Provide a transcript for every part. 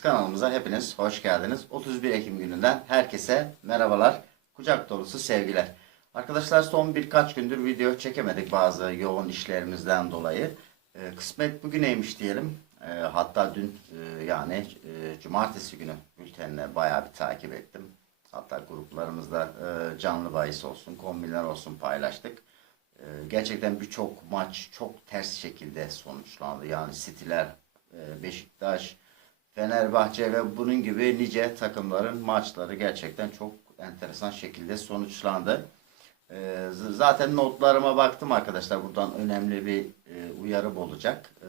Kanalımıza hepiniz hoş geldiniz. 31 Ekim gününden herkese merhabalar. Kucak dolusu sevgiler. Arkadaşlar son birkaç gündür video çekemedik bazı yoğun işlerimizden dolayı. Ee, kısmet bugüneymiş diyelim. Ee, hatta dün e, yani e, cumartesi günü bültenine bayağı bir takip ettim. Hatta gruplarımızda e, canlı bahis olsun, kombinler olsun paylaştık. Ee, gerçekten birçok maç çok ters şekilde sonuçlandı. Yani City'ler, e, Beşiktaş, Fenerbahçe ve bunun gibi nice takımların maçları gerçekten çok enteresan şekilde sonuçlandı. Ee, Zaten notlarıma baktım arkadaşlar. Buradan önemli bir e, uyarım olacak. Ee,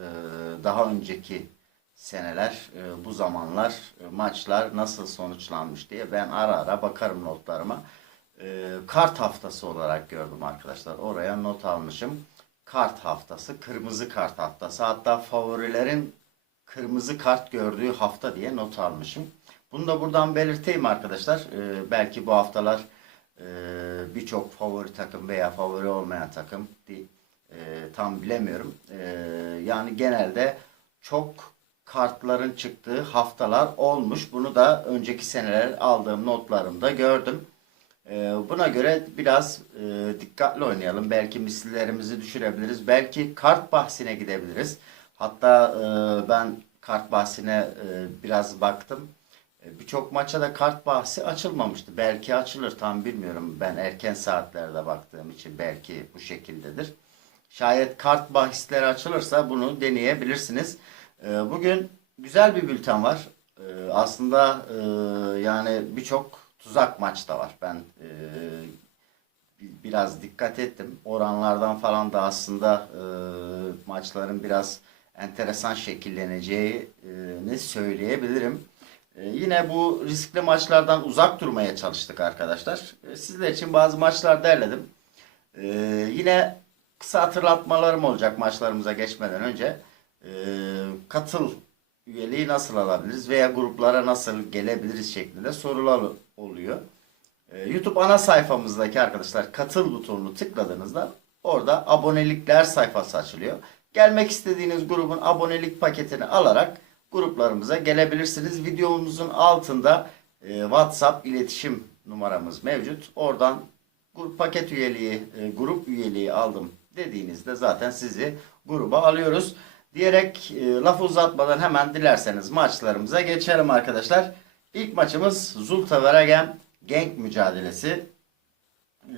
Daha önceki seneler, e, bu zamanlar e, maçlar nasıl sonuçlanmış diye ben ara ara bakarım notlarıma. Ee, Kart haftası olarak gördüm arkadaşlar. Oraya not almışım. Kart haftası, kırmızı kart haftası. Hatta favorilerin kırmızı kart gördüğü hafta diye not almışım. Bunu da buradan belirteyim arkadaşlar. Ee, belki bu haftalar e, birçok favori takım veya favori olmayan takım di- e, tam bilemiyorum. E, yani genelde çok kartların çıktığı haftalar olmuş. Bunu da önceki seneler aldığım notlarımda gördüm. Ee, Buna göre biraz e, dikkatli oynayalım. Belki misillerimizi düşürebiliriz. Belki kart bahsine gidebiliriz. Hatta e, ben kart bahsine e, biraz baktım. E, Birçok maça da kart bahsi açılmamıştı. Belki açılır tam bilmiyorum. Ben erken saatlerde baktığım için belki bu şekildedir. Şayet kart bahisleri açılırsa bunu deneyebilirsiniz. E, Bugün güzel bir bülten var. E, Aslında e, yani birçok tuzak maç da var. Ben e, bi- biraz dikkat ettim. Oranlardan falan da aslında maçların biraz enteresan şekilleneceğini söyleyebilirim. E, yine bu riskli maçlardan uzak durmaya çalıştık arkadaşlar. E, sizler için bazı maçlar derledim. E, yine kısa hatırlatmalarım olacak maçlarımıza geçmeden önce. Katıl üyeliği nasıl alabiliriz veya gruplara nasıl gelebiliriz şeklinde sorular oluyor. Ee, YouTube ana sayfamızdaki arkadaşlar katıl butonunu tıkladığınızda orada abonelikler sayfası açılıyor. Gelmek istediğiniz grubun abonelik paketini alarak gruplarımıza gelebilirsiniz. Videomuzun altında e, WhatsApp iletişim numaramız mevcut. Oradan grup paket üyeliği, e, grup üyeliği aldım dediğinizde zaten sizi gruba alıyoruz. Diyerek e, lafı uzatmadan hemen dilerseniz maçlarımıza geçelim arkadaşlar. İlk maçımız Zulta Varagem Genk mücadelesi.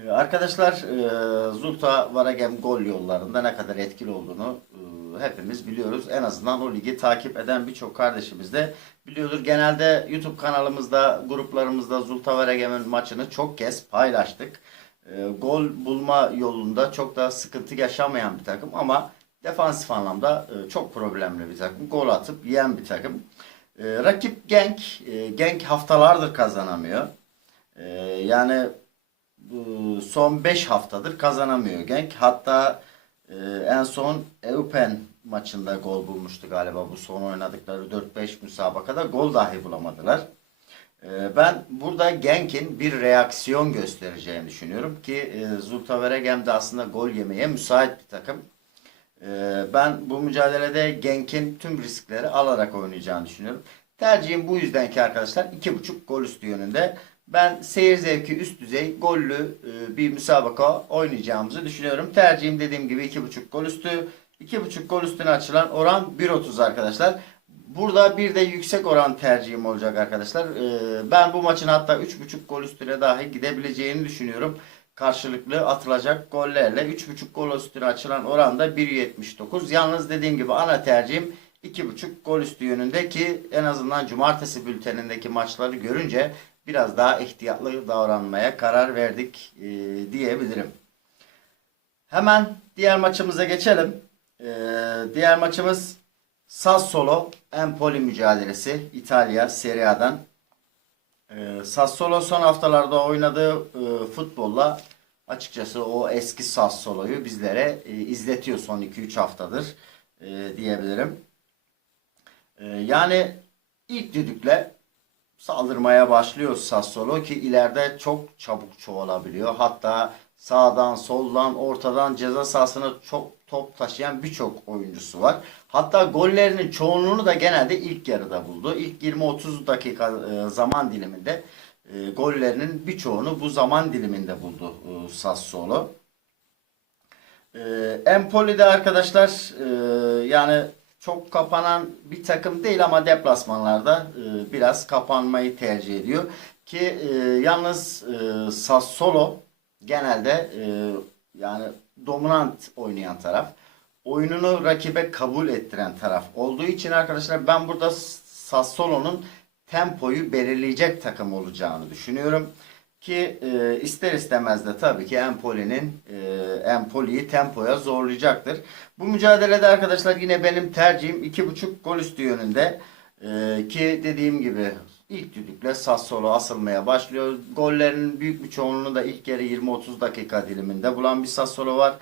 Ee, Arkadaşlar e, Zulta Varagem gol yollarında ne kadar etkili olduğunu e, hepimiz biliyoruz. En azından o ligi takip eden birçok kardeşimiz de biliyordur. Genelde YouTube kanalımızda, gruplarımızda Zulta Varagem'in maçını çok kez paylaştık. E, Gol bulma yolunda çok da sıkıntı yaşamayan bir takım ama defansif anlamda çok problemli bir takım. Gol atıp yiyen bir takım. Rakip Genk, Genk haftalardır kazanamıyor. Yani son 5 haftadır kazanamıyor Genk. Hatta e, en son Eupen maçında gol bulmuştu galiba bu son oynadıkları 4-5 müsabakada gol dahi bulamadılar. E, ben burada Genk'in bir reaksiyon göstereceğini düşünüyorum ki e, Zulta Veregem de aslında gol yemeye müsait bir takım. Ee, Ben bu mücadelede Genk'in tüm riskleri alarak oynayacağını düşünüyorum. Tercihim bu yüzden ki arkadaşlar 2.5 gol üstü yönünde. Ben seyir zevki üst düzey gollü e, bir müsabaka oynayacağımızı düşünüyorum. Tercihim dediğim gibi 2.5 gol üstü. 2.5 gol üstüne açılan oran 1.30 arkadaşlar. Burada bir de yüksek oran tercihim olacak arkadaşlar. Ee, Ben bu maçın hatta 3.5 gol üstüne dahi gidebileceğini düşünüyorum karşılıklı atılacak gollerle 3.5 gol üstüne açılan oran da 1.79. Yalnız dediğim gibi ana tercihim 2.5 gol üstü yönünde ki en azından cumartesi bültenindeki maçları görünce biraz daha ihtiyatlı davranmaya karar verdik e, diyebilirim. Hemen diğer maçımıza geçelim. E, diğer maçımız Sassuolo Empoli mücadelesi İtalya Serie A'dan. Ee, Sassuolo son haftalarda oynadığı e, futbolla açıkçası o eski Sassuolo'yu bizlere e, izletiyor son 2-3 haftadır e, diyebilirim. E, yani ilk düdükle saldırmaya başlıyor Sassuolo ki ileride çok çabuk çoğalabiliyor. Hatta sağdan, soldan, ortadan ceza sahasına çok top taşıyan birçok oyuncusu var. Hatta gollerinin çoğunluğunu da genelde ilk yarıda buldu. İlk 20-30 dakika e, zaman diliminde e, gollerinin birçoğunu bu zaman diliminde buldu e, Sassuolo. Empoli'de arkadaşlar yani çok kapanan bir takım değil ama deplasmanlarda e, biraz kapanmayı tercih ediyor. Ki e, yalnız e, Sassuolo genelde e, yani dominant oynayan taraf. Oyununu rakibe kabul ettiren taraf olduğu için arkadaşlar ben burada Sassuolo'nun tempoyu belirleyecek takım olacağını düşünüyorum. Ki e, ister istemez de tabii ki Empoli'nin e, Empoli'yi tempoya zorlayacaktır. Bu mücadelede arkadaşlar yine benim tercihim 2.5 gol üstü yönünde. E, ki dediğim gibi ilk düdükle Sassuolo asılmaya başlıyor. Gollerin büyük bir çoğunluğunu da ilk yarı 20-30 dakika diliminde bulan bir Sassuolo var.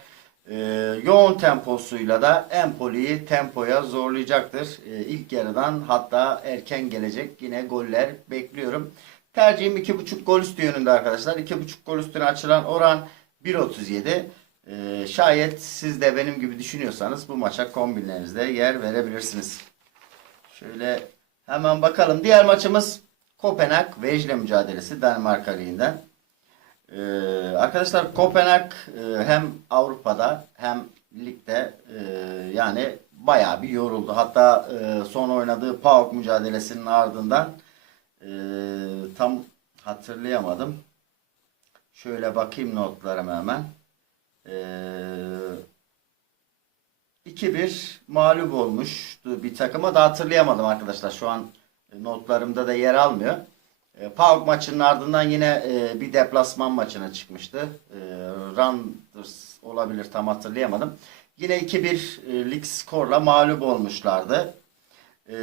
E, yoğun temposuyla da Empoli'yi tempoya zorlayacaktır. E, ilk yarıdan hatta erken gelecek yine goller bekliyorum. Tercihim 2.5 gol üstü yönünde arkadaşlar. 2.5 gol üstüne açılan oran 1.37. Ee, şayet siz de benim gibi düşünüyorsanız bu maça kombinlerinizde yer verebilirsiniz. Şöyle hemen bakalım. Diğer maçımız Kopenhag Vejle mücadelesi Danimarka Ligi'nden. Ee, arkadaşlar Kopenhag e, hem Avrupa'da hem ligde e, yani bayağı bir yoruldu. Hatta e, son oynadığı PAOK mücadelesinin ardından ee, tam hatırlayamadım. Şöyle bakayım notlarıma hemen. Ee, 2-1 mağlup olmuştu bir takıma da hatırlayamadım arkadaşlar. Şu an notlarımda da yer almıyor. E, PAOK maçının ardından yine e, bir deplasman maçına çıkmıştı. E, Randers olabilir tam hatırlayamadım. Yine 2-1 e, lig skorla mağlup olmuşlardı. E,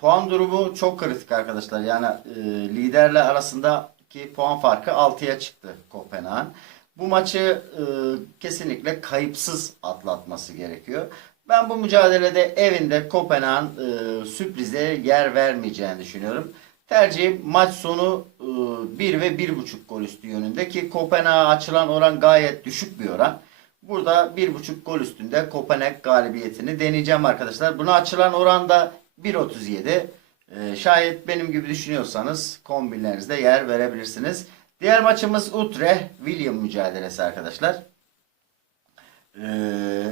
puan durumu çok kritik arkadaşlar. Yani e, liderle arasındaki puan farkı 6'ya çıktı Kopenhag'ın. Bu maçı e, kesinlikle kayıpsız atlatması gerekiyor. Ben bu mücadelede evinde Kopenhag'ın e, sürprize yer vermeyeceğini düşünüyorum. Tercihim maç sonu e, 1 ve 1.5 gol üstü yönünde ki Kopenhag'a açılan oran gayet düşük bir oran. Burada 1.5 gol üstünde Kopenhag galibiyetini deneyeceğim arkadaşlar. Buna açılan oran da 1.37. Ee, şayet benim gibi düşünüyorsanız kombinlerinizde yer verebilirsiniz. Diğer maçımız Utrecht William mücadelesi arkadaşlar. Ee,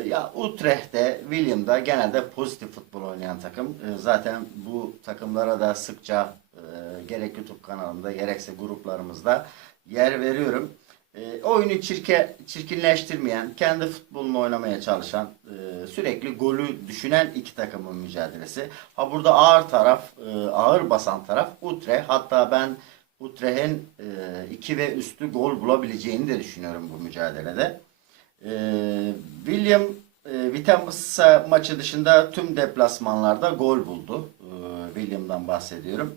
ya Utrecht'te William'da genelde pozitif futbol oynayan takım. Ee, zaten bu takımlara da sıkça e, gerek YouTube kanalımda gerekse gruplarımızda yer veriyorum. E, oyunu çirke, çirkinleştirmeyen, kendi futbolunu oynamaya çalışan, e, sürekli golü düşünen iki takımın mücadelesi. Ha burada ağır taraf, e, ağır basan taraf Utrecht. Hatta ben Utrecht'in 2 ve üstü gol bulabileceğini de düşünüyorum bu mücadelede. E, William e, Vitesse maçı dışında tüm deplasmanlarda gol buldu. E, William'dan bahsediyorum.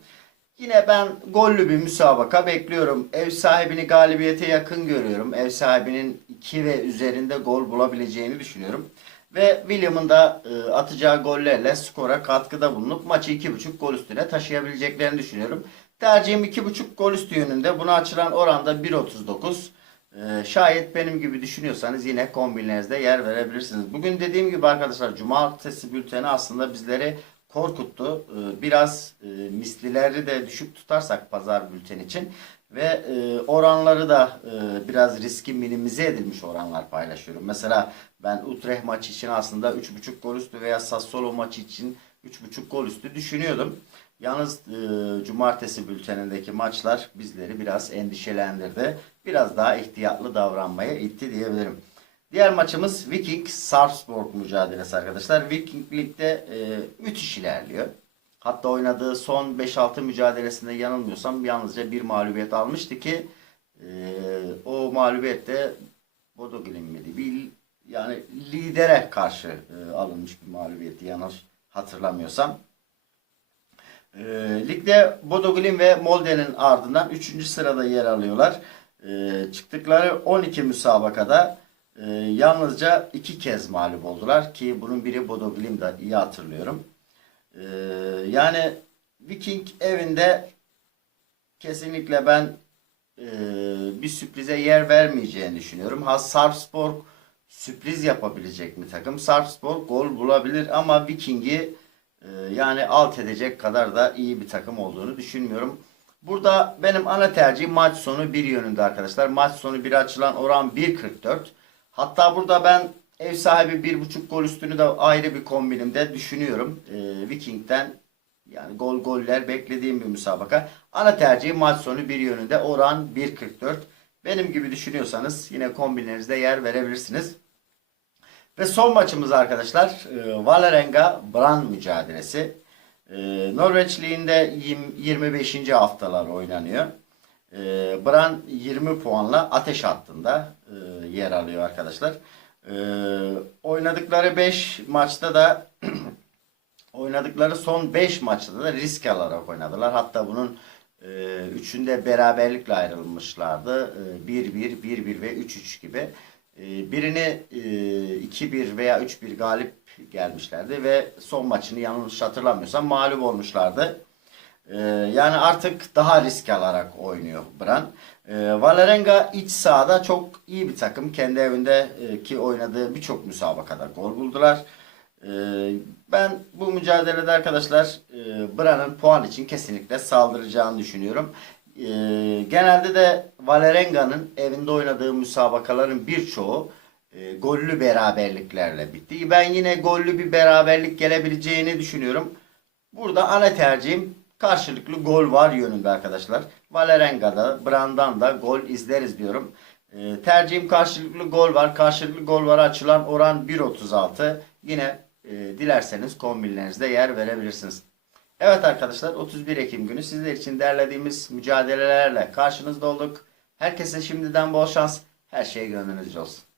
Yine ben gollü bir müsabaka bekliyorum. Ev sahibini galibiyete yakın görüyorum. Ev sahibinin 2 ve üzerinde gol bulabileceğini düşünüyorum. Ve William'ın da e, atacağı gollerle skora katkıda bulunup maçı 2.5 gol üstüne taşıyabileceklerini düşünüyorum. Tercihim 2.5 gol üstü yönünde. Buna açılan oranda 1.39. E, şayet benim gibi düşünüyorsanız yine kombinlerinizde yer verebilirsiniz. Bugün dediğim gibi arkadaşlar cumartesi bülteni aslında bizleri korkuttu. Ee, Biraz e, mislileri de düşük tutarsak pazar bülten için ve e, oranları da e, biraz riski minimize edilmiş oranlar paylaşıyorum. Mesela ben Utrecht maçı için aslında 3.5 gol üstü veya Sassuolo maçı için 3.5 gol üstü düşünüyordum. Yalnız cumartesi bültenindeki maçlar bizleri biraz endişelendirdi. Biraz daha ihtiyatlı davranmaya itti diyebilirim. Diğer maçımız Viking Sarpsborg mücadelesi arkadaşlar. Viking Lig'de e, müthiş ilerliyor. Hatta oynadığı son 5-6 mücadelesinde yanılmıyorsam yalnızca bir mağlubiyet almıştı ki e, o mağlubiyet de Bodo Glimt'di. Bir yani lidere karşı e, alınmış bir mağlubiyeti yanlış hatırlamıyorsam. E, ligde Bodo Glimt ve Molde'nin ardından 3. sırada yer alıyorlar. E, çıktıkları 12 müsabakada e, yalnızca iki kez mağlup oldular ki bunun biri Bodo Glimt'da iyi hatırlıyorum. E, yani Viking evinde kesinlikle ben e, bir sürprize yer vermeyeceğini düşünüyorum. Ha Sarpsborg sürpriz yapabilecek mi takım? Sarpsborg gol bulabilir ama Viking'i e, yani alt edecek kadar da iyi bir takım olduğunu düşünmüyorum. Burada benim ana tercihim maç sonu bir yönünde arkadaşlar. Maç sonu bir açılan oran 1.44. Hatta burada ben ev sahibi bir buçuk gol üstünü de ayrı bir kombinimde düşünüyorum. Ee, Viking'den yani gol goller beklediğim bir müsabaka. Ana tercihim maç sonu bir yönünde oran 1.44. Benim gibi düşünüyorsanız yine kombinlerinizde yer verebilirsiniz. Ve son maçımız arkadaşlar e, Valerenga Bran mücadelesi. E, Norveç Ligi'nde yirmi- 25. haftalar oynanıyor. E, Bran 20 puanla ateş hattında e, yer alıyor arkadaşlar. E, oynadıkları 5 maçta da oynadıkları son 5 maçta da risk alarak oynadılar. Hatta bunun e, üçünde beraberlikle ayrılmışlardı. E, 1-1, 1-1 ve 3-3 gibi. E, birini e, 2-1 veya 3-1 galip gelmişlerdi ve son maçını yanlış hatırlamıyorsam mağlup olmuşlardı. E, yani artık daha risk alarak oynuyor Bran. E, Valerenga iç sahada çok iyi bir takım. Kendi evinde e, oynadığı birçok müsabakada gol buldular. Ee, Ben bu mücadelede arkadaşlar e, Bran'ın puan için kesinlikle saldıracağını düşünüyorum. Ee, Genelde de Valerenga'nın evinde oynadığı müsabakaların birçoğu e, gollü beraberliklerle bitti. Ben yine gollü bir beraberlik gelebileceğini düşünüyorum. Burada ana tercihim karşılıklı gol var yönünde arkadaşlar. Valerenga'da, Bran'dan da gol izleriz diyorum. Ee, tercihim karşılıklı gol var. Karşılıklı gol var açılan oran 1.36. Yine e, dilerseniz kombinlerinizde yer verebilirsiniz. Evet arkadaşlar 31 Ekim günü sizler için derlediğimiz mücadelelerle karşınızda olduk. Herkese şimdiden bol şans. Her şey gönlünüzce olsun.